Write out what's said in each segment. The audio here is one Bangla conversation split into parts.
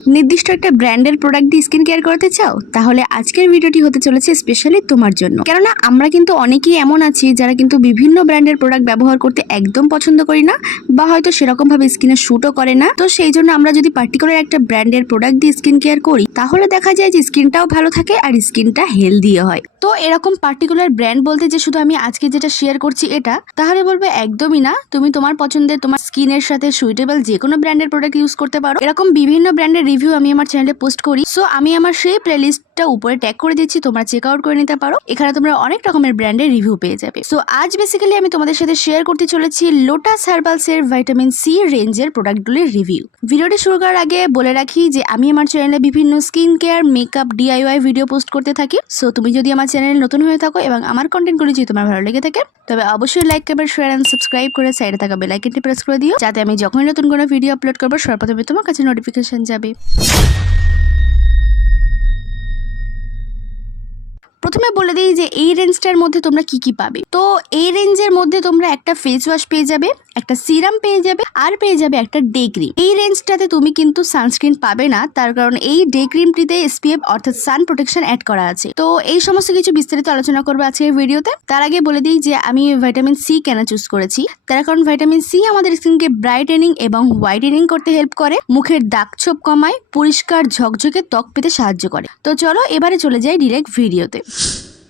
নির্দিষ্ট একটা ব্র্যান্ডের প্রোডাক্ট দিয়ে স্কিন কেয়ার করতে চাও, তাহলে আজকের ভিডিওটি হতে চলেছে স্পেশালি তোমার জন্য। কেননা আমরা কিন্তু অনেকেই এমন আছি যারা কিন্তু বিভিন্ন ব্র্যান্ডের প্রোডাক্ট ব্যবহার করতে একদম পছন্দ করি না, বা হয়তো সেরকম ভাবে স্কিনে শুটও করে না। তো সেই জন্য আমরা যদি পার্টিকুলার একটা ব্র্যান্ডের প্রোডাক্ট দিয়ে স্কিন কেয়ার করি, তাহলে দেখা যায় যে স্কিনটাও ভালো থাকে আর স্কিনটা হেলদিও হয়। তো এরকম পার্টিকুলার ব্র্যান্ড বলতে যে শুধু আমি আজকে যেটা শেয়ার করছি এটা, তাহলে বলবে একদমই না। তুমি তোমার পছন্দের তোমার স্কিনের সাথে সুইটেবল যে কোনো ব্র্যান্ডের প্রোডাক্ট ইউজ করতে পারো। এরকম বিভিন্ন ব্র্যান্ডের রিভিউ আমি আমার চ্যানেলে পোস্ট করি। সো আমি আমার সেই প্লেলিস্টটা উপরে ট্যাগ করে দিচ্ছি, তোমরা চেক আউট করে নিতে পারো। এখানে তোমরা অনেক রকমের ব্র্যান্ডের রিভিউ পেয়ে যাবে। সো আজ বেসিক্যালি আমি তোমাদের সাথে শেয়ার করতে চলেছি লোটাস হার্বালস এর ভিটামিন সি রেঞ্জের প্রোডাক্টগুলির রিভিউ। ভিডিওটি শুরু করার আগে বলে রাখি যে আমি আমার চ্যানেলে বিভিন্ন skin care, makeup, DIY video post করতে থাকি। সো তুমি যদি আমার চ্যানেলে নতুন হয়ে থাকো এবং আমার কন্টেন্টগুলি যদি তোমার ভালো লেগে থাকে, তবে অবশ্যই like, comment, share and subscribe করে সাইডে থাকা বেল আইকনটি প্রেস করে দিও, যাতে আমি যখনই নতুন কোনো ভিডিও আপলোড করবো সর্বপ্রথমে তোমার কাছে নোটিফিকেশন যাবে। প্রথমে বলে দিই যে এই রেঞ্জটার মধ্যে তোমরা কি কি পাবে। তো এই রেঞ্জের মধ্যে তোমরা একটা ফেস ওয়াশ পেয়ে যাবে, একটা সিরাম পেয়ে যাবে, আর পেয়ে যাবে একটা ডে ক্রিম। এই রেঞ্জটাতে তুমি কিন্তু সানস্ক্রিন পাবে না, তার কারণ এই ডে ক্রিমটিতে এসপিএফ অর্থাৎ সান প্রোটেকশন অ্যাড করা আছে। তো এই সমস্ত কিছু বিস্তারিত আলোচনা করবো আজকের ভিডিওতে। তার আগে বলে দিই যে আমি ভিটামিন সি কেন চুজ করেছি। তার কারণ ভিটামিন সি আমাদের স্কিনকে ব্রাইটেনিং এবং হোয়াইটেনিং করতে হেল্প করে, মুখের দাগ ছোপ কমায়, পরিষ্কার ঝকঝকে ত্বক পেতে সাহায্য করে। তো চলো এবারে চলে যাই ডিরেক্ট ভিডিওতে।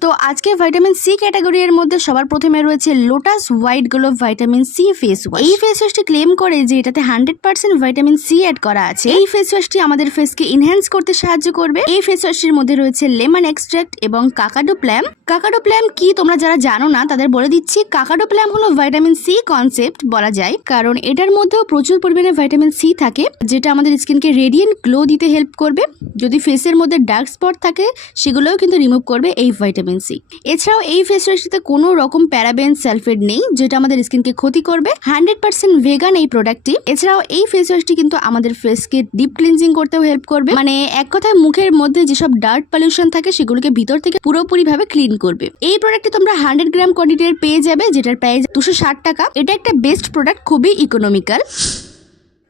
তো আজকে ভিটামিন সি ক্যাটাগরির মধ্যে সবার প্রথমে রয়েছে Lotus White glow vitamin C face wash. এই ফেস ওয়াশটি ক্লেম করে যে এটাতে 100% ভিটামিন সি অ্যাড করা আছে। এই ফেস ওয়াশটি আমাদের ফেসকে এনহ্যান্স করতে সাহায্য করবে। এই ফেস ওয়াশটির মধ্যে রয়েছে লেমন এক্সট্রাক্ট এবং কাকাডো প্ল্যাম। কাকাডো প্ল্যাম কি তোমরা যারা জানো না তাদের বলে দিচ্ছি। কাকাডো প্ল্যাম হলো ভিটামিন সি কনসেপ্ট বলা যায়, কারণ এটার মধ্যেও প্রচুর পরিমাণে ভিটামিন সি থাকে, যেটা আমাদের স্কিনকে রেডিয়েন্ট গ্লো দিতে হেল্প করবে। যদি ফেসের মধ্যে ডার্ক স্পট থাকে সেগুলোও কিন্তু রিমুভ করবে এই ভিটামিন সি। এছাড়াও এই ফেস ওয়াশটিতে কোনো রকম প্যারাবেন, সালফেট নেই, যেটা আমাদের স্কিনকে ক্ষতি করবে। 100% ভেগান এই প্রোডাক্টটি। এছাড়াও এই ফেস ওয়াশটি কিন্তু আমাদের ফেসকে ডিপ ক্লিনজিং করতেও হেল্প করবে। মানে এক কথায় মুখের মধ্যে যেসব ডার্ট পলিউশন থাকে সেগুলোকে ভিতর থেকে পুরোপুরি ভাবে ক্লিন করবে। এই প্রোডাক্টটি তোমরা 100 গ্রাম কোয়ান্টিটির পেয়ে যাবে, যেটার প্রাইস 260 টাকা। এটা একটা বেস্ট প্রোডাক্ট, খুবই ইকোনমিক্যাল।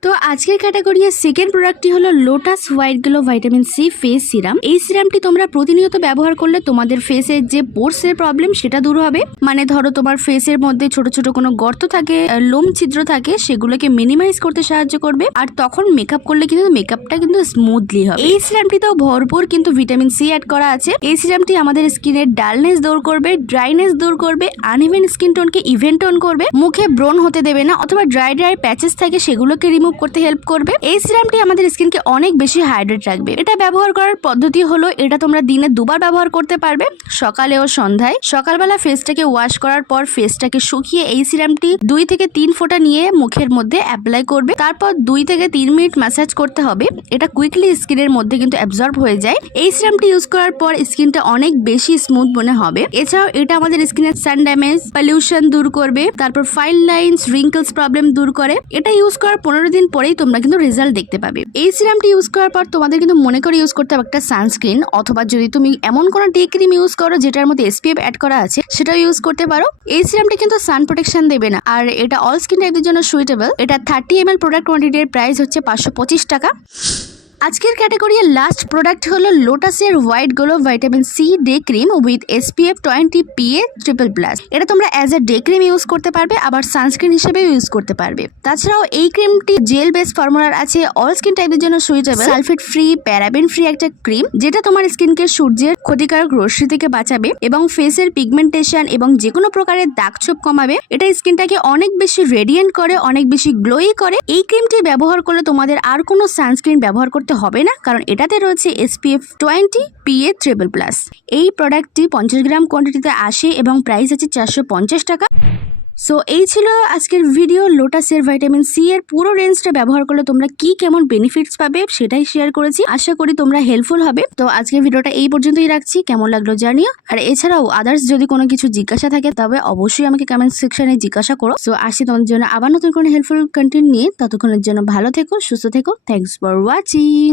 তো আজকের ক্যাটাগরির সেকেন্ড প্রোডাক্টটি হলো Lotus White glow vitamin C face serum. এই সিরামটি তোমরা প্রতিনিয়ত ব্যবহার করলে তোমাদের ফেসের যে পোরসের প্রবলেম সেটা দূর হবে। মানে ধরো তোমার ফেসের মধ্যে ছোট ছোট কোনো গর্ত থাকে, লোম ছিদ্র থাকে, সেগুলোকে মিনিমাইজ করতে সাহায্য করবে। আর তখন মেকআপ করলে কিন্তু মেকআপটা কিন্তু স্মুথলি হবে। এই সিরামটিতেও ভরপুর কিন্তু ভিটামিন সি অ্যাড করা আছে। এই সিরামটি আমাদের স্কিনের ডালনেস দূর করবে, ড্রাইনেস দূর করবে, আনইভেন স্কিন টোনকে ইভেন টোন করবে, মুখে ব্রণ হতে দেবে না, অথবা ড্রাই প্যাচেস থাকে সেগুলোকে রিমুভ করতে হেল্প করবে। এই সিরামটি আমাদের স্কিনকে অনেক বেশি হাইড্রেট রাখবে। এটা ব্যবহার করার পদ্ধতি হলো, এটা তোমরা দিনে 2 বার ব্যবহার করতে পারবে, সকালে ও সন্ধ্যায়। সকালবেলা ফেসটাকে ওয়াশ করার পর ফেসটাকে শুকিয়ে এই সিরামটি 2 থেকে 3 ফোঁটা নিয়ে মুখের মধ্যে অ্যাপ্লাই করবে। তারপর 2 থেকে 3 মিনিট ম্যাসাজ করতে হবে। এটা কুইকলি স্কিনের মধ্যে কিন্তু অ্যাবজর্ব হয়ে যায়। এই সিরামটি ইউজ করার পর স্কিনটা অনেক বেশি স্মুথ মনে হবে। এছাড়াও এটা আমাদের স্কিনের সান ড্যামেজ, পলিউশন দূর করবে, তারপর ফাইন লাইনস, রিঙ্কলস প্রবলেম দূর করে। এটা ইউজ করার 15 দিন পরেই তোমরা কিন্তু রেজাল্ট দেখতে পাবে। এই সিরামটি ইউজ করার পর তোমাদের কিন্তু মনে করে ইউজ করতে হবে একটা সানস্ক্রিন, অথবা যদি তুমি এমন কোনো ডে ক্রিম ইউজ করো যেটার মধ্যে এসপিএফ অ্যাড করা আছে সেটাও ইউজ করতে পারো। এই সিরামটি কিন্তু সান প্রোটেকশন দেবে না, আর এটা অল স্কিন টাইপের জন্য সুইটেবল। এটা 30 ml প্রোডাক্ট কোয়ান্টিটির প্রাইস হচ্ছে 525 টাকা। আজকের ক্যাটাগরির লাস্ট প্রোডাক্ট হলো লোটাসের white glow vitamin C day cream with SPF 20 PA triple+. এটা তোমরা as a day cream use করতে পারবে, আবার সানস্ক্রিন হিসেবেও ইউজ করতে পারবে। তাছাড়াও এই ক্রিমটি জেল বেস ফর্মুলার আছে, অল স্কিন টাইপের জন্য suitable, sulphate free, paraben free একটা ক্রিম, যেটা তোমার স্কিনকে সূর্যের ক্ষতিকারক রশ্মি থেকে বাঁচাবে এবং ফেসের পিগমেন্টেশন এবং যে কোনো প্রকারের দাগ ছোপ কমাবে। এটা স্কিনটাকে অনেক বেশি রেডিয়েন্ট করে, অনেক বেশি গ্লোই করে। এই ক্রিমটি ব্যবহার করলে তোমাদের আর কোনো সানস্ক্রিন ব্যবহার করতে হবে না, কারণ এটাতে রয়েছে SPF 20 PA ট্রিপল+। এই প্রোডাক্টটি 50 গ্রাম কোয়ান্টিটিতে আসে এবং প্রাইস আছে 450 টাকা। সো এই ছিল আজকের ভিডিও। লোটাসের ভিটামিন সি এর পুরো রেঞ্জটা ব্যবহার করলে তোমরা কি কেমন বেনিফিটস পাবে সেটাই শেয়ার করেছি। আশা করি তোমরা হেল্পফুল হবে। তো আজকের ভিডিওটা এই পর্যন্তই রাখছি, কেমন লাগলো জানিও। আর এছাড়াও আদার্স যদি কোনো কিছু জিজ্ঞাসা থাকে তবে অবশ্যই আমাকে কমেন্ট সেকশনে জিজ্ঞাসা করো। সো আসছি তোমাদের জন্য আবার নতুন কোনো হেল্পফুল কন্টেন্ট নিয়ে। ততক্ষণের জন্য ভালো থেকো, সুস্থ থেকো। Thanks for watching.